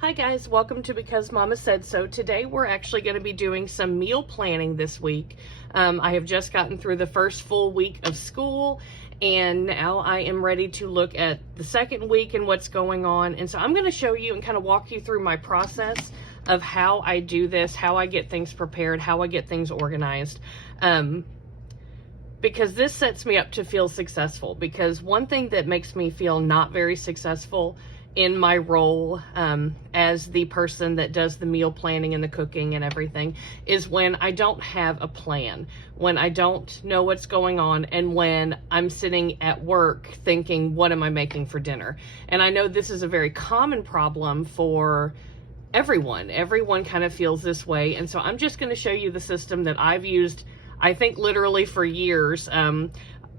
Hi guys, welcome to Because Mama Said So. Today we're actually going to be doing some meal planning this week. I have just gotten through the first full week of school and now I am ready to look at the second week and what's going on. And so I'm going to show you and kind of walk you through my process of how I do this, how I get things prepared, how I get things organized. Because this sets me up to feel successful. Because one thing that makes me feel not very successful in my role as the person that does the meal planning and the cooking and everything is when I don't have a plan, when I don't know what's going on, and when I'm sitting at work thinking, what am I making for dinner? And I know this is a very common problem for everyone. Everyone kind of feels this way. And so I'm just going to show you the system that I've used, I think literally for years.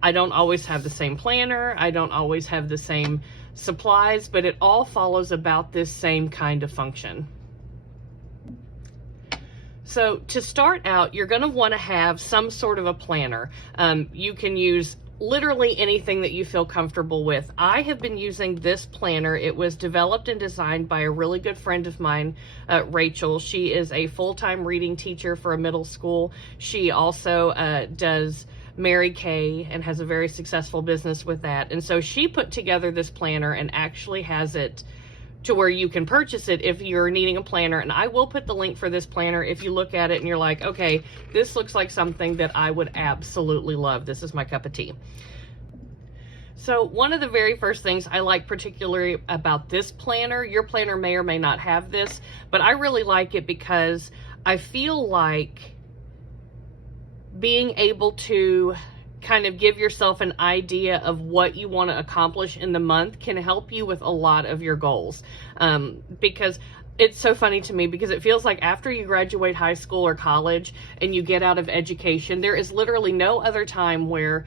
I don't always have the same planner. I don't always have the same supplies, but it all follows about this same kind of function. So to start out, you're going to want to have some sort of a planner. You can use literally anything that you feel comfortable with. I have been using this planner. It was developed and designed by a really good friend of mine, Rachel. She is a full-time reading teacher for a middle school. She also does Mary Kay and has a very successful business with that. And so she put together this planner and actually has it to where you can purchase it if you're needing a planner. And I will put the link for this planner if you look at it and you're like, okay, this looks like something that I would absolutely love. This is my cup of tea. So one of the very first things I like particularly about this planner, your planner may or may not have this, but I really like it because I feel like being able to kind of give yourself an idea of what you want to accomplish in the month can help you with a lot of your goals. Because it's so funny to me because it feels like after you graduate high school or college and you get out of education, there is literally no other time where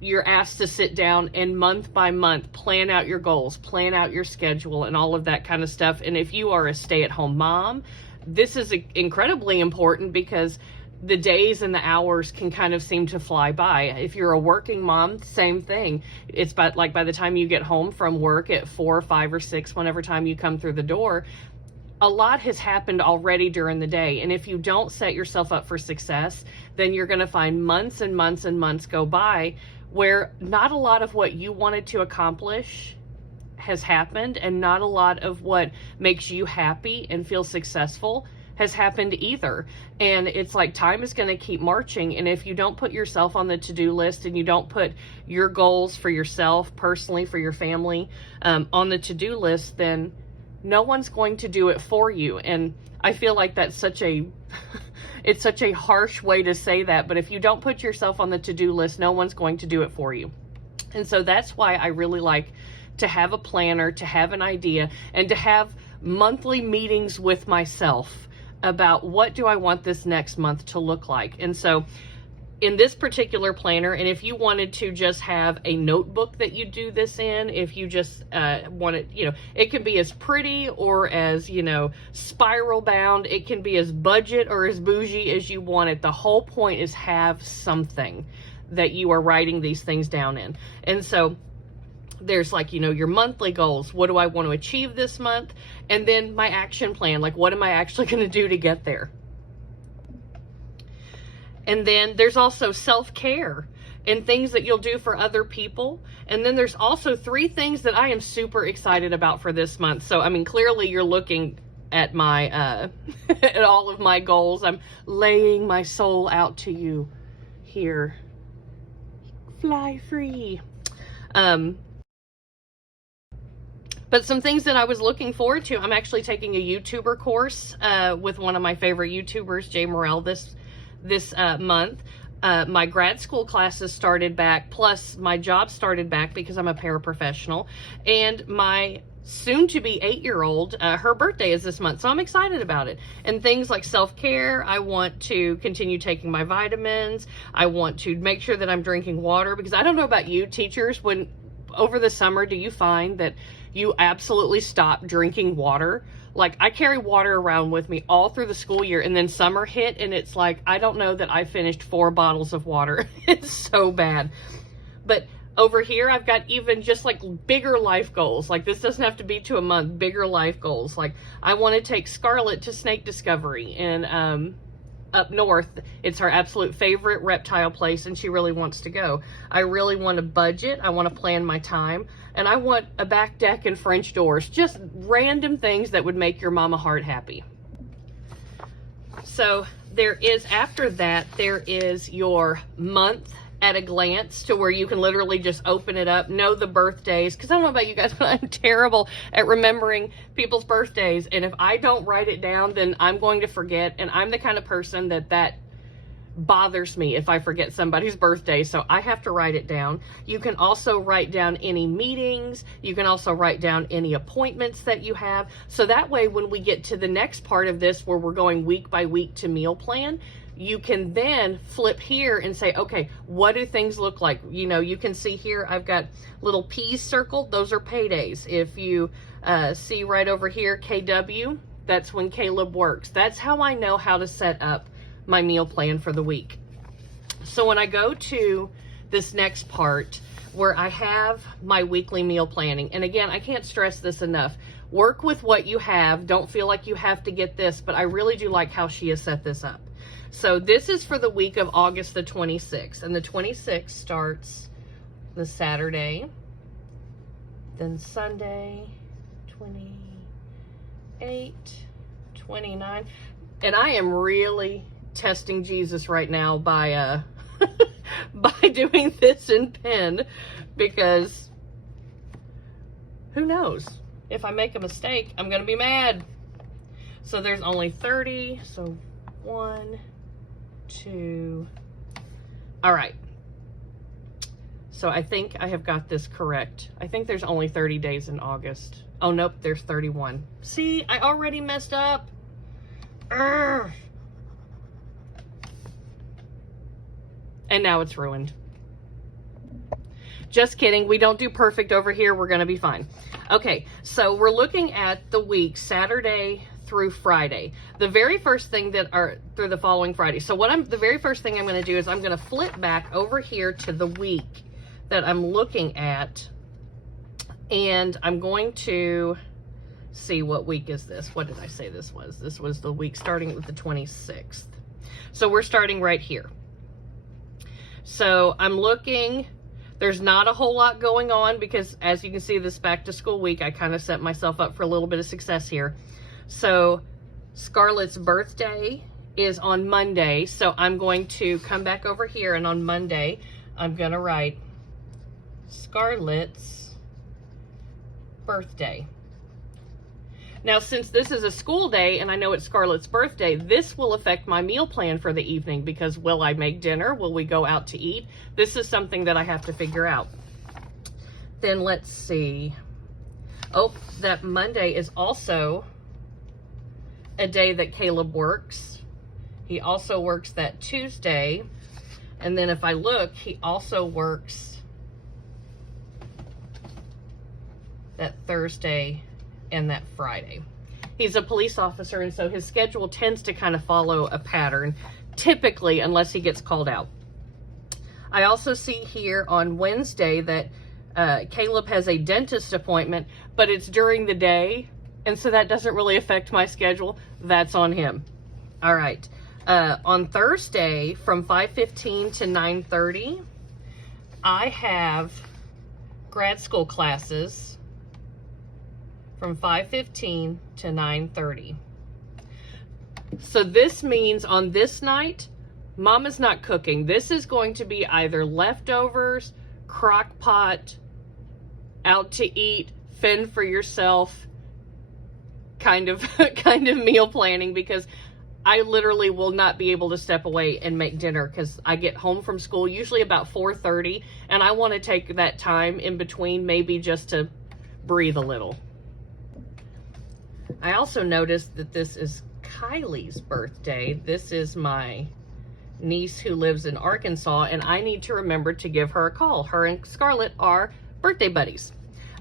you're asked to sit down and month by month plan out your goals, plan out your schedule and all of that kind of stuff. And if you are a stay-at-home mom, this is incredibly important because the days and the hours can kind of seem to fly by. If you're a working mom, same thing. It's by the time you get home from work at 4 or 5 or 6, whenever time you come through the door, a lot has happened already during the day. And if you don't set yourself up for success, then you're going to find months and months and months go by where not a lot of what you wanted to accomplish has happened, and not a lot of what makes you happy and feel successful has happened either. And it's like time is going to keep marching, and if you don't put yourself on the to-do list and you don't put your goals for yourself personally, for your family, on the to-do list, then no one's going to do it for you. And I feel like that's such a it's such a harsh way to say that, but if you don't put yourself on the to-do list, no one's going to do it for you. And so that's why I really like to have a planner, to have an idea, and to have monthly meetings with myself about what do I want this next month to look like. And so in this particular planner, and if you wanted to just have a notebook that you do this in, if you just want it, it can be as pretty or as, spiral bound. It can be as budget or as bougie as you want it. The whole point is have something that you are writing these things down in. And so there's your monthly goals. What do I want to achieve this month? And then my action plan, what am I actually going to do to get there? And then there's also self-care and things that you'll do for other people. And then there's also 3 things that I am super excited about for this month. So, clearly you're looking at my, at all of my goals. I'm laying my soul out to you here. Fly free. But some things that I was looking forward to, I'm actually taking a YouTuber course with one of my favorite YouTubers, Jay Morrell, this month. My grad school classes started back, plus my job started back because I'm a paraprofessional. And my soon-to-be 8-year-old, her birthday is this month, so I'm excited about it. And things like self-care, I want to continue taking my vitamins. I want to make sure that I'm drinking water, because I don't know about you, teachers, when over the summer, do you find that you absolutely stop drinking water? I carry water around with me all through the school year, and then summer hit, and it's like, I don't know that I finished 4 bottles of water. It's so bad. But Over here, I've got even just like bigger life goals. Like this doesn't have to be to a month, bigger life goals. Like I want to take Scarlett to snake discovery and up north. It's her absolute favorite reptile place and she really wants to go. I really want to budget. I want to plan my time, and I want a back deck and French doors. Just random things that would make your mama heart happy. So there is, after that, there is your month at a glance, to where you can literally just open it up, know the birthdays, because I don't know about you guys, but I'm terrible at remembering people's birthdays, and if I don't write it down, then I'm going to forget, and I'm the kind of person that bothers me if I forget somebody's birthday, so I have to write it down. You can also write down any meetings. You can also write down any appointments that you have, so that way when we get to the next part of this, where we're going week by week to meal plan, you can then flip here and say, okay, what do things look like? You know, you can see here, I've got little P's circled. Those are paydays. If you see right over here, KW, that's when Caleb works. That's how I know how to set up my meal plan for the week. So when I go to this next part where I have my weekly meal planning, and again, I can't stress this enough, work with what you have. Don't feel like you have to get this, but I really do like how she has set this up. So this is for the week of August the 26th, and the 26th starts the Saturday, then Sunday, 28, 29, and I am really testing Jesus right now by by doing this in pen, because who knows, if I make a mistake, I'm gonna be mad. So there's only 30, so 1, 2, all right, so I think I have got this correct. I think there's only 30 days in August. Oh nope, there's 31. See, I already messed up. Urgh. And now it's ruined. Just kidding, we don't do perfect over here. We're gonna be fine. Okay, so we're looking at the week Saturday through Friday. The very first thing that are through the following Friday. So the very first thing I'm going to do is I'm going to flip back over here to the week that I'm looking at, and I'm going to see, what week is this? What did I say this was? This was the week starting with the 26th. So we're starting right here. So I'm looking, there's not a whole lot going on because, as you can see, this back to school week, I kind of set myself up for a little bit of success here. So Scarlett's birthday is on Monday, so I'm going to come back over here, and on Monday I'm going to write Scarlett's birthday. Now, since this is a school day and I know it's Scarlett's birthday, this will affect my meal plan for the evening, because will I make dinner? Will we go out to eat? This is something that I have to figure out. Then let's see. Oh, that Monday is also a day that Caleb works. He also works that Tuesday, and then if I look, he also works that Thursday and that Friday. He's a police officer, and so his schedule tends to kind of follow a pattern, typically, unless he gets called out. I also see here on Wednesday that Caleb has a dentist appointment, but it's during the day, and so that doesn't really affect my schedule. That's on him. All right. On Thursday from 5:15 to 9:30, I have grad school classes from 5:15 to 9:30. So this means on this night, Mama's not cooking. This is going to be either leftovers, crock pot, out to eat, fend for yourself kind of meal planning, because I literally will not be able to step away and make dinner, because I get home from school usually about 4:30, and I want to take that time in between, maybe just to breathe a little. I also noticed that this is Kylie's birthday. This is my niece who lives in Arkansas, and I need to remember to give her a call. Her and Scarlett are birthday buddies.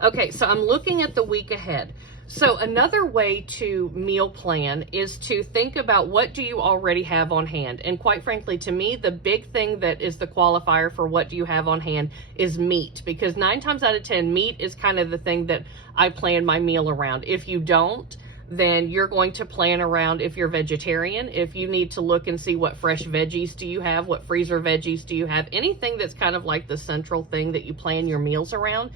Okay, so I'm looking at the week ahead. So another way to meal plan is to think about what do you already have on hand. And quite frankly, to me, the big thing that is the qualifier for what do you have on hand is meat, because 9 times out of 10, meat is kind of the thing that I plan my meal around. If you don't, then you're going to plan around if you're vegetarian. If you need to look and see what fresh veggies do you have, what freezer veggies do you have, anything that's kind of like the central thing that you plan your meals around.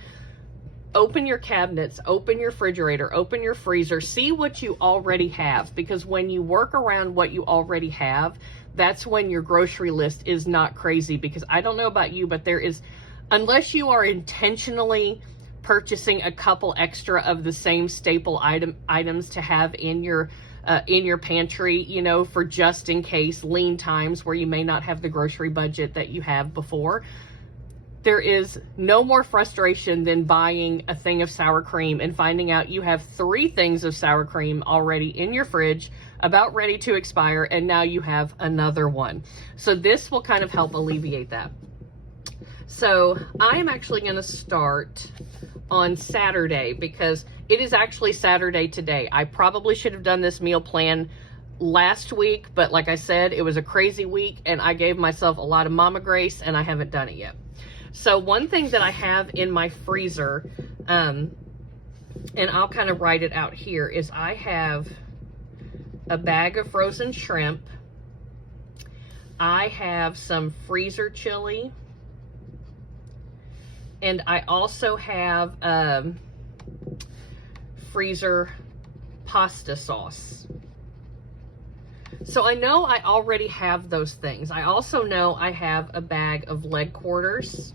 Open your cabinets, open your refrigerator, open your freezer, see what you already have, because when you work around what you already have, that's when your grocery list is not crazy. Because I don't know about you, but there is, unless you are intentionally purchasing a couple extra of the same staple items to have in your pantry, you know, for just in case lean times where you may not have the grocery budget that you have before. There is no more frustration than buying a thing of sour cream and finding out you have 3 things of sour cream already in your fridge, about ready to expire, and now you have another one. So this will kind of help alleviate that. So I'm actually going to start on Saturday, because it is actually Saturday today. I probably should have done this meal plan last week, but like I said, it was a crazy week and I gave myself a lot of mama grace and I haven't done it yet. So one thing that I have in my freezer, and I'll kind of write it out here, is I have a bag of frozen shrimp. I have some freezer chili. And I also have freezer pasta sauce. So I know I already have those things. I also know I have a bag of leg quarters.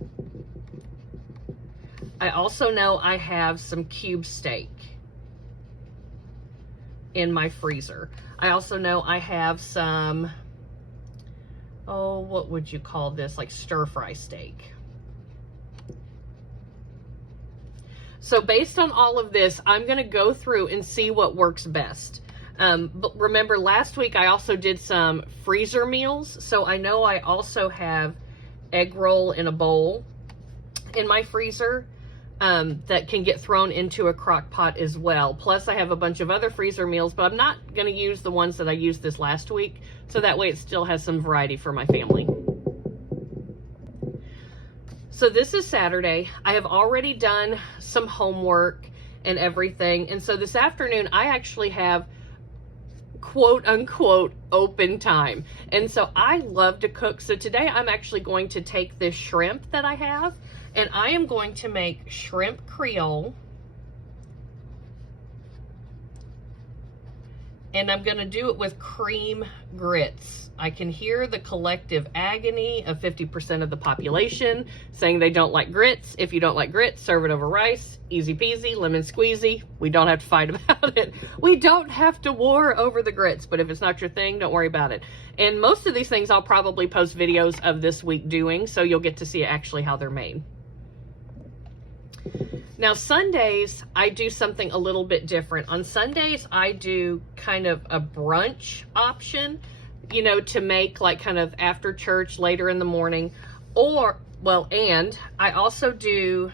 I also know I have some cube steak in my freezer. I also know I have some, oh, what would you call this? Like stir fry steak. So based on all of this, I'm going to go through and see what works best. But remember, last week I also did some freezer meals. So I know I also have egg roll in a bowl in my freezer that can get thrown into a crock pot as well. Plus I have a bunch of other freezer meals, but I'm not going to use the ones that I used this last week. So that way it still has some variety for my family. So this is Saturday. I have already done some homework and everything. And so this afternoon I actually have quote unquote open time. And so I love to cook. So today I'm actually going to take this shrimp that I have and I am going to make shrimp Creole. And I'm going to do it with cream grits. I can hear the collective agony of 50% of the population saying they don't like grits. If you don't like grits, serve it over rice. Easy peasy, lemon squeezy. We don't have to fight about it. We don't have to war over the grits, but if it's not your thing, don't worry about it. And most of these things I'll probably post videos of this week doing, so you'll get to see actually how they're made. Now Sundays, I do something a little bit different. On Sundays, I do kind of a brunch option, you know, to make like kind of after church, later in the morning. Or, well, and I also do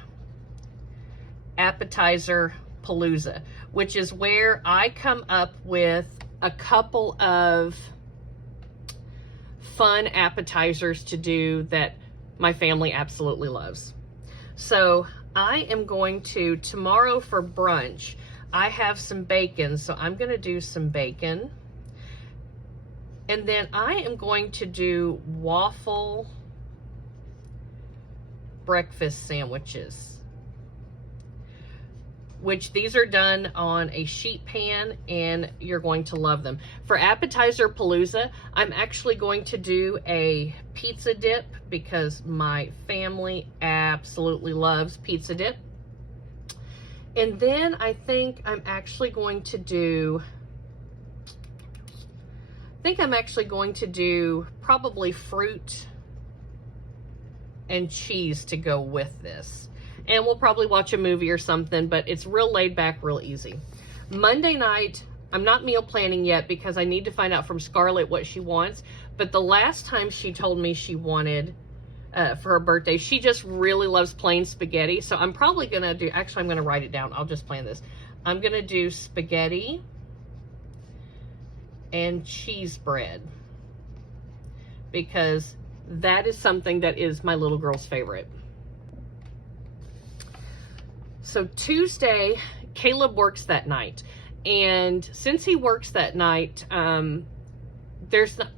appetizer palooza, which is where I come up with a couple of fun appetizers to do that my family absolutely loves. So I am going to, tomorrow for brunch, I have some bacon, so I'm going to do some bacon. And then I am going to do waffle breakfast sandwiches, which these are done on a sheet pan and you're going to love them. For appetizer palooza, I'm actually going to do a pizza dip because my family absolutely loves pizza dip. And then I think I'm actually going to do, probably fruit and cheese to go with this. And we'll probably watch a movie or something, but it's real laid back, real easy. Monday night, I'm not meal planning yet because I need to find out from Scarlett what she wants. But the last time she told me she wanted, for her birthday, she just really loves plain spaghetti. So I'm probably going to do, actually I'm going to write it down. I'll just plan this. I'm going to do spaghetti and cheese bread, because that is something that is my little girl's favorite. So Tuesday, Caleb works that night. And since he works that night, there's not,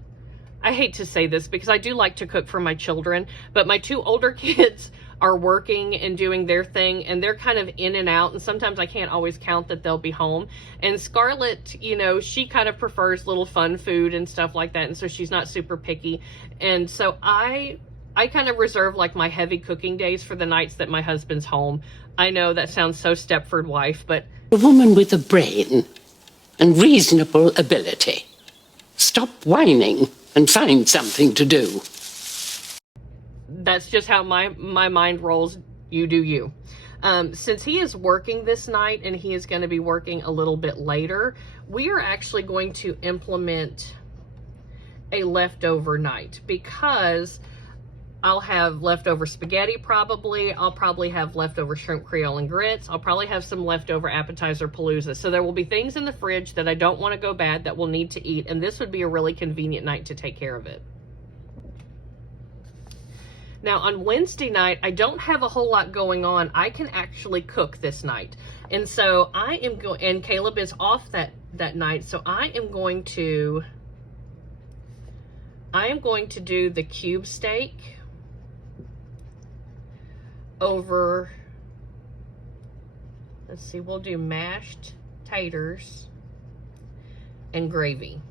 I hate to say this because I do like to cook for my children, but my 2 older kids are working and doing their thing, and they're kind of in and out, and sometimes I can't always count that they'll be home. And Scarlett, you know, she kind of prefers little fun food and stuff like that, and so she's not super picky. And so I kind of reserve like my heavy cooking days for the nights that my husband's home. I know that sounds so Stepford wife, but a woman with a brain and reasonable ability. Stop whining and find something to do. That's just how my mind rolls. You do you. Since he is working this night and he is going to be working a little bit later, we are actually going to implement a leftover night, because I'll have leftover spaghetti probably. I'll probably have leftover shrimp creole and grits. I'll probably have some leftover appetizer palooza. So there will be things in the fridge that I don't want to go bad that we'll need to eat, and this would be a really convenient night to take care of it. Now on Wednesday night, I don't have a whole lot going on. I can actually cook this night. And so I am going, and Caleb is off that night, so I am going to do the cube steak over, let's see, we'll do mashed taters and gravy.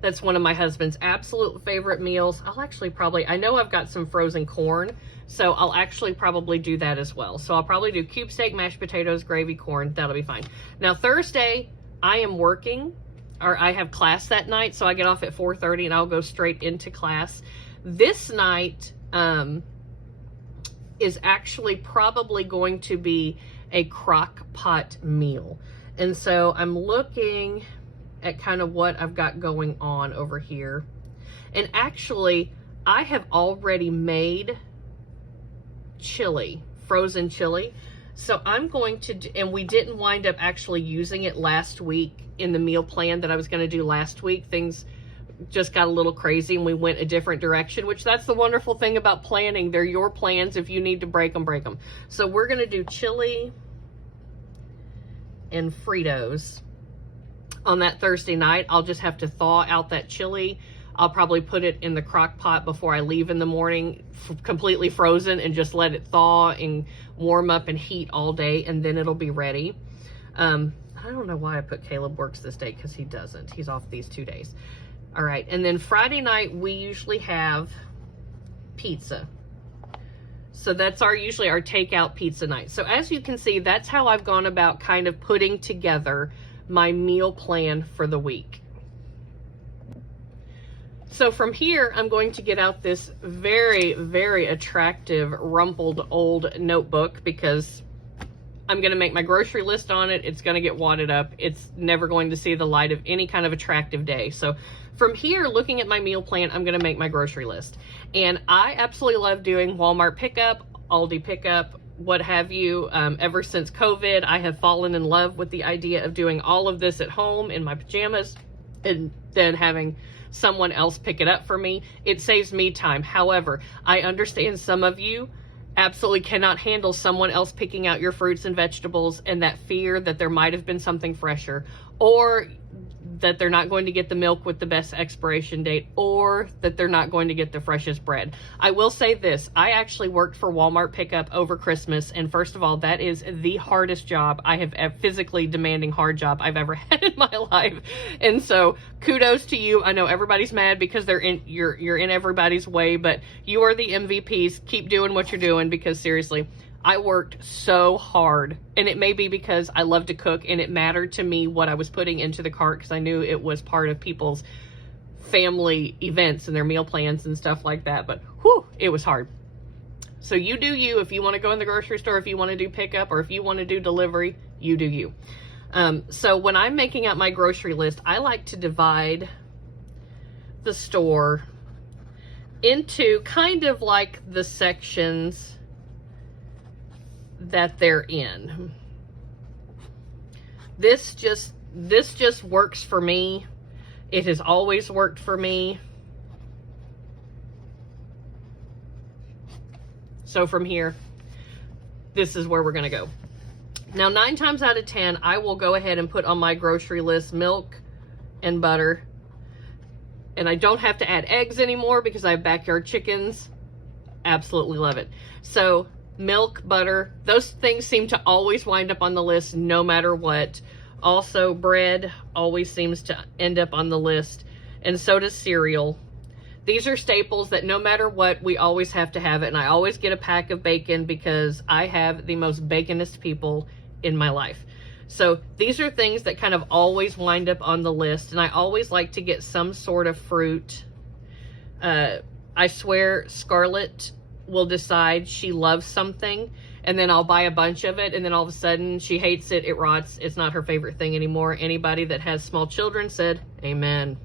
That's one of my husband's absolute favorite meals. I'll actually probably, I know I've got some frozen corn, so I'll actually probably do that as well. So I'll probably do cube steak, mashed potatoes, gravy, corn. That'll be fine. Now Thursday, I am working, or I have class that night, so I get off at 4:30 and I'll go straight into class. This night is actually probably going to be a crock pot meal. And so I'm looking at kind of what I've got going on over here. And actually, I have already made chili, frozen chili. So I'm going to do, and we didn't wind up actually using it last week in the meal plan that I was going to do last week. Things just got a little crazy and we went a different direction, which that's the wonderful thing about planning. They're your plans. If you need to break them, break them. So we're going to do chili and Fritos on that Thursday night. I'll just have to thaw out that chili. I'll probably put it in the crock pot before I leave in the morning, completely frozen, and just let it thaw and warm up and heat all day, and then it'll be ready. I don't know why I put Caleb works this day, because he doesn't. He's off these 2 days. All right, and then Friday night, we usually have pizza. So that's usually our takeout pizza night. So as you can see, that's how I've gone about kind of putting together my meal plan for the week. So from here, I'm going to get out this very, very attractive rumpled old notebook, because I'm going to make my grocery list on it. It's going to get wadded up. It's never going to see the light of any kind of attractive day. So from here, looking at my meal plan, I'm going to make my grocery list. And I absolutely love doing Walmart pickup, Aldi pickup, what have you. Ever since COVID, I have fallen in love with the idea of doing all of this at home in my pajamas and then having someone else pick it up for me. It saves me time. However, I understand some of you absolutely cannot handle someone else picking out your fruits and vegetables, and that fear that there might have been something fresher, or that they're not going to get the milk with the best expiration date, or that they're not going to get the freshest bread. I will say this, I actually worked for Walmart pickup over Christmas, and first of all, that is the hardest job I have, physically demanding hard job I've ever had in my life. And so kudos to you. I know everybody's mad because you're in everybody's way, but you are the MVPs. Keep doing what you're doing, because seriously, I worked so hard, and it may be because I love to cook and it mattered to me what I was putting into the cart, because I knew it was part of people's family events and their meal plans and stuff like that. But whew, it was hard. So you do you. If you want to go in the grocery store, if you want to do pickup, or if you want to do delivery, you do you. So when I'm making out my grocery list, I like to divide the store into kind of like the sections that they're in. This just works for me. It has always worked for me. So from here, this is where we're going to go. Now, 9 times out of 10, I will go ahead and put on my grocery list milk and butter. And I don't have to add eggs anymore because I have backyard chickens. Absolutely love it. So milk, butter, those things seem to always wind up on the list no matter what. Also, bread always seems to end up on the list. And so does cereal. These are staples that no matter what, we always have to have it. And I always get a pack of bacon because I have the most baconist people in my life. So these are things that kind of always wind up on the list. And I always like to get some sort of fruit. I swear Scarlett will decide she loves something, and then I'll buy a bunch of it, and then all of a sudden she hates it, it rots, it's not her favorite thing anymore. Anybody that has small children said, amen.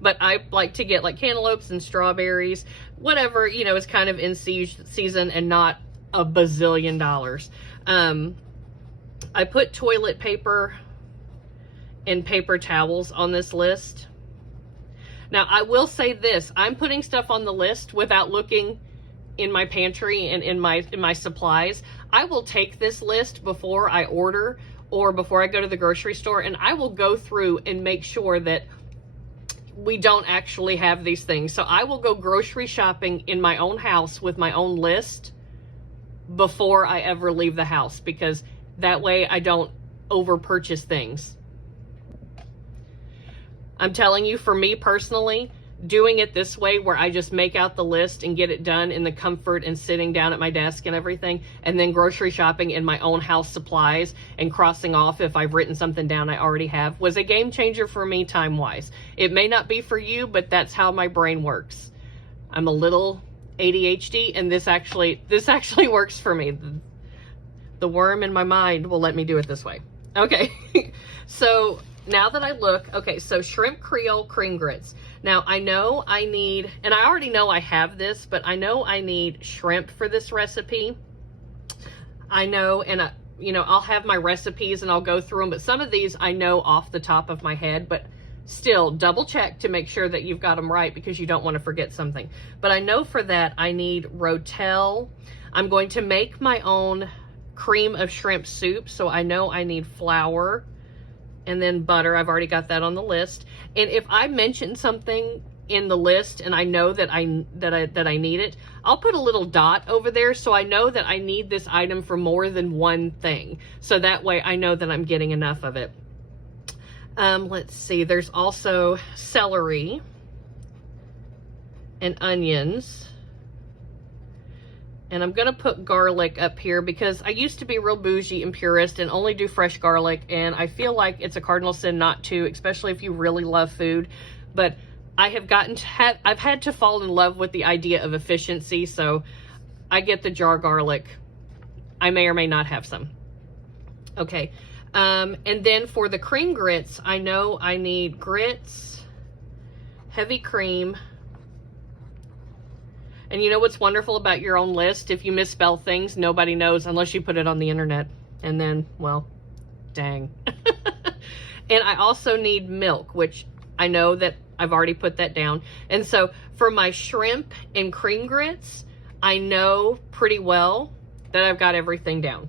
But I like to get like cantaloupes and strawberries, whatever, you know, is kind of in season and not a bazillion dollars. I put toilet paper and paper towels on this list. Now, I will say this, I'm putting stuff on the list without looking in my pantry and in my supplies. I will take this list before I order or before I go to the grocery store, and I will go through and make sure that we don't actually have these things. So I will go grocery shopping in my own house with my own list before I ever leave the house, because that way I don't over purchase things. I'm telling you, for me personally, doing it this way where I just make out the list and get it done in the comfort and sitting down at my desk and everything, and then grocery shopping in my own house supplies and crossing off if I've written something down I already have, was a game changer for me time-wise. It may not be for you, but that's how my brain works. I'm a little ADHD, and this actually works for me. The worm in my mind will let me do it this way. Okay, so now that I look, okay, so shrimp Creole cream grits. Now, I know I need, and I already know I have this, but I know I need shrimp for this recipe. I know, and you know, I'll have my recipes and I'll go through them, but some of these I know off the top of my head, but still double check to make sure that you've got them right, because you don't want to forget something. But I know for that I need Rotel. I'm going to make my own cream of shrimp soup, so I know I need flour and then butter. I've already got that on the list. And if I mention something in the list and I know that I need it, I'll put a little dot over there so I know that I need this item for more than one thing. So that way I know that I'm getting enough of it. Let's see, there's also celery and onions. And I'm going to put garlic up here because I used to be real bougie and purist and only do fresh garlic. And I feel like it's a cardinal sin not to, especially if you really love food. But I have I've had to fall in love with the idea of efficiency. So I get the jar garlic. I may or may not have some. Okay. And then for the cream grits, I know I need grits, heavy cream. And you know what's wonderful about your own list? If you misspell things, nobody knows unless you put it on the internet. And then, well, dang. And I also need milk, which I know that I've already put that down. And so for my shrimp and cream grits, I know pretty well that I've got everything down.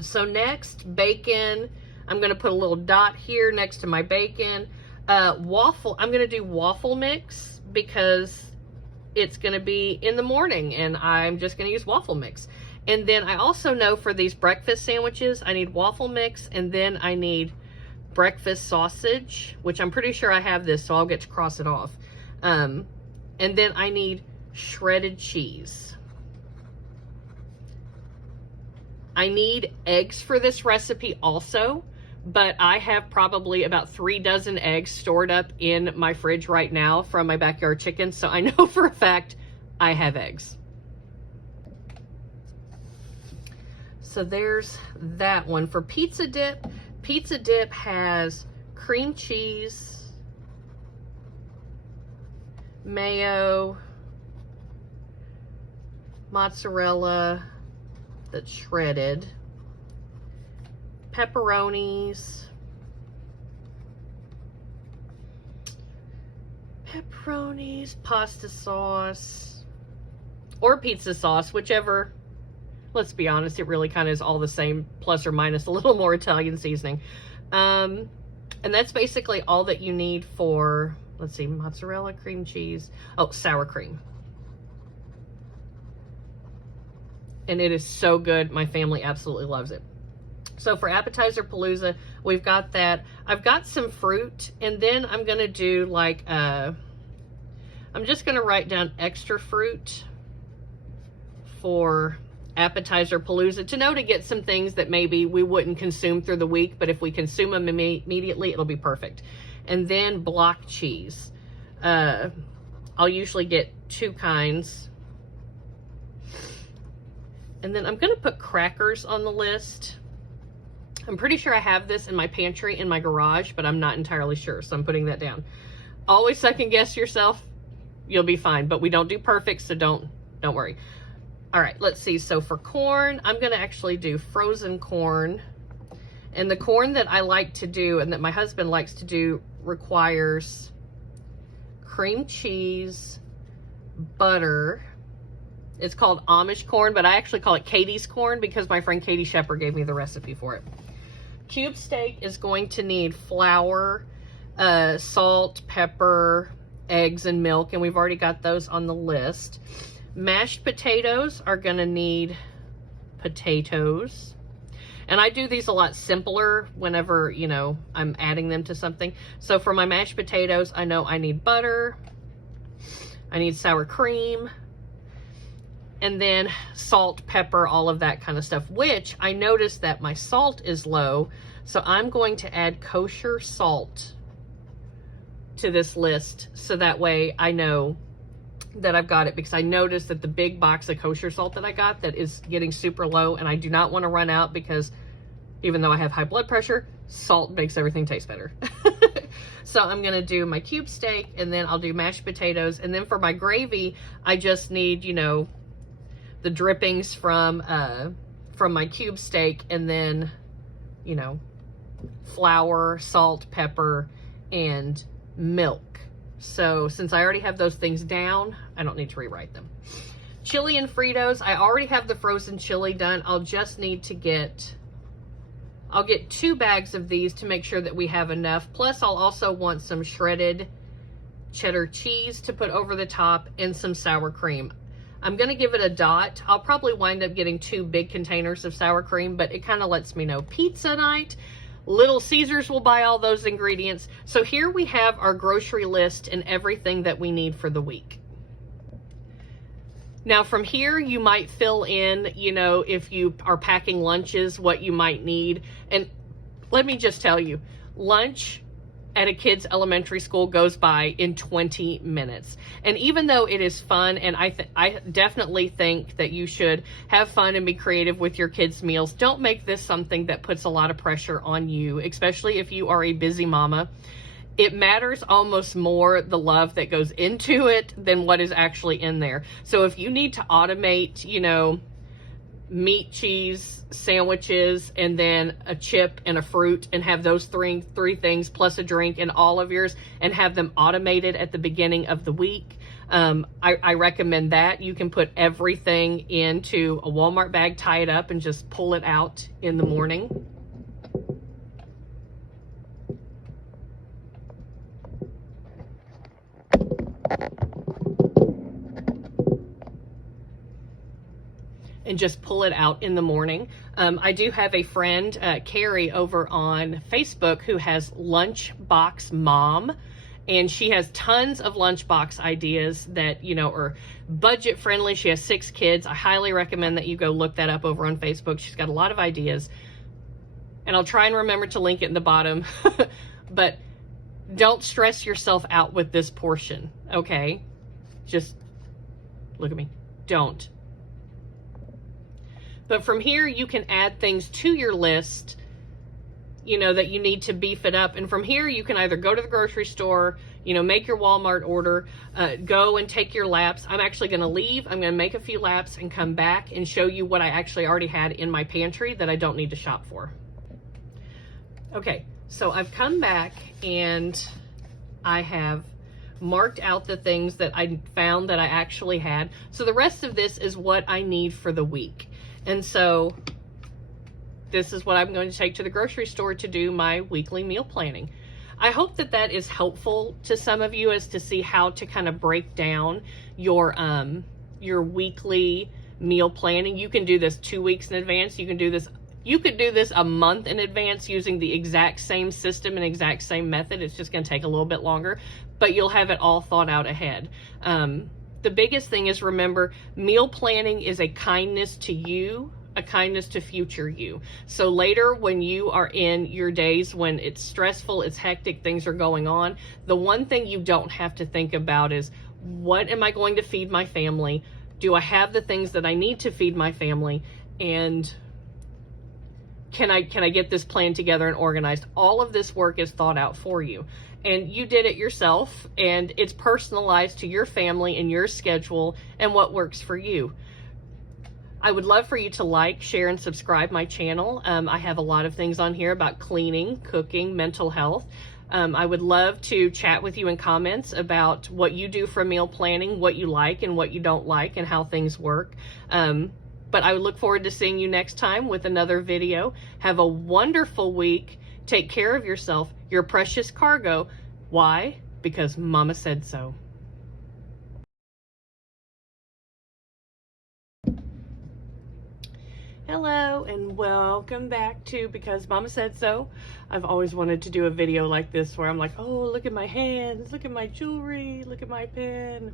So next, bacon. I'm going to put a little dot here next to my bacon. Waffle. I'm going to do waffle mix because it's going to be in the morning and I'm just going to use waffle mix. And then I also know for these breakfast sandwiches, I need waffle mix, and then I need breakfast sausage, which I'm pretty sure I have this, so I'll get to cross it off. And then I need shredded cheese. I need eggs for this recipe also, but I have probably about 3 dozen eggs stored up in my fridge right now from my backyard chickens, so I know for a fact I have eggs. So there's that one. For pizza dip, pizza dip has cream cheese, mayo, mozzarella, that's shredded. Pepperonis. Pasta sauce, or pizza sauce, whichever. Let's be honest, it really kind of is all the same, plus or minus a little more Italian seasoning. And that's basically all that you need for, let's see, mozzarella, cream cheese, oh, sour cream. And it is so good. My family absolutely loves it. So for Appetizer Palooza, we've got that. I've got some fruit, and then I'm going to do like, I'm just going to write down extra fruit for Appetizer Palooza to know to get some things that maybe we wouldn't consume through the week, but if we consume them immediately, it'll be perfect. And then block cheese. I'll usually get 2 kinds. And then I'm going to put crackers on the list. I'm pretty sure I have this in my pantry in my garage, but I'm not entirely sure, so I'm putting that down. Always second guess yourself. You'll be fine, but we don't do perfect, so don't worry. All right, let's see. So for corn, I'm going to actually do frozen corn. And the corn that I like to do and that my husband likes to do requires cream cheese, butter. It's called Amish corn, but I actually call it Katie's corn because my friend Katie Shepard gave me the recipe for it. Cube steak is going to need flour, salt, pepper, eggs, and milk, and we've already got those on the list. Mashed potatoes are going to need potatoes. And I do these a lot simpler whenever, you know, I'm adding them to something. So for my mashed potatoes, I know I need butter, I need sour cream, and then salt, pepper, all of that kind of stuff, which I noticed that my salt is low, so I'm going to add kosher salt to this list so that way I know that I've got it, because I noticed that the big box of kosher salt that I got that is getting super low, and I do not want to run out because even though I have high blood pressure, salt makes everything taste better. So I'm going to do my cube steak, and then I'll do mashed potatoes, and then for my gravy, I just need, you know, the drippings from my cube steak, and then, you know, flour, salt, pepper, and milk. So since I already have those things down, I don't need to rewrite them. Chili and Fritos, I already have the frozen chili done. I'll just need to get 2 bags of these to make sure that we have enough. Plus I'll also want some shredded cheddar cheese to put over the top and some sour cream. I'm going to give it a dot. I'll probably wind up getting 2 big containers of sour cream, but it kind of lets me know pizza night. Little Caesars will buy all those ingredients. So here we have our grocery list and everything that we need for the week. Now from here, you might fill in, you know, if you are packing lunches, what you might need. And let me just tell you, lunch at a kid's elementary school goes by in 20 minutes. And even though it is fun, and I definitely think that you should have fun and be creative with your kids' meals, don't make this something that puts a lot of pressure on you, especially if you are a busy mama. It matters almost more the love that goes into it than what is actually in there. So if you need to automate, you know, meat, cheese, sandwiches, and then a chip and a fruit, and have those three things plus a drink in all of yours, and have them automated at the beginning of the week, I recommend that. You can put everything into a Walmart bag, tie it up, and just pull it out in the morning. And just pull it out in the morning. I do have a friend, Carrie, over on Facebook who has Lunchbox Mom, and she has tons of lunchbox ideas that, you know, are budget friendly. She has 6 kids. I highly recommend that you go look that up over on Facebook. She's got a lot of ideas, and I'll try and remember to link it in the bottom. But don't stress yourself out with this portion, okay? Just look at me. Don't. But from here, you can add things to your list, you know, that you need to beef it up. And from here, you can either go to the grocery store, You know, make your Walmart order, go and take your laps. I'm actually going to leave. I'm going to make a few laps and come back and show you what I actually already had in my pantry that I don't need to shop for. Okay, so I've come back and I have marked out the things that I found that I actually had. So the rest of this is what I need for the week. And so this is what I'm going to take to the grocery store to do my weekly meal planning. I hope that that is helpful to some of you as to see how to kind of break down your weekly meal planning. You can do this 2 weeks in advance. You could do this a month in advance using the exact same system and exact same method. It's just going to take a little bit longer, but you'll have it all thought out ahead. The biggest thing is, remember, meal planning is a kindness to you, a kindness to future you. So later, when you are in your days when it's stressful, it's hectic, things are going on, the one thing you don't have to think about is, what am I going to feed my family? Do I have the things that I need to feed my family? And can I get this plan together and organized? All of this work is thought out for you. And you did it yourself, and it's personalized to your family and your schedule and what works for you. I would love for you to like, share, and subscribe my channel. I have a lot of things on here about cleaning, cooking, mental health. I would love to chat with you in comments about what you do for meal planning, what you like and what you don't like, and how things work. But I would look forward to seeing you next time with another video. Have a wonderful week. Take care of yourself, your precious cargo. Why? Because Mama said so. Hello and welcome back to Because Mama Said So. I've always wanted to do a video like this where I'm like, oh, look at my hands, look at my jewelry, look at my pen.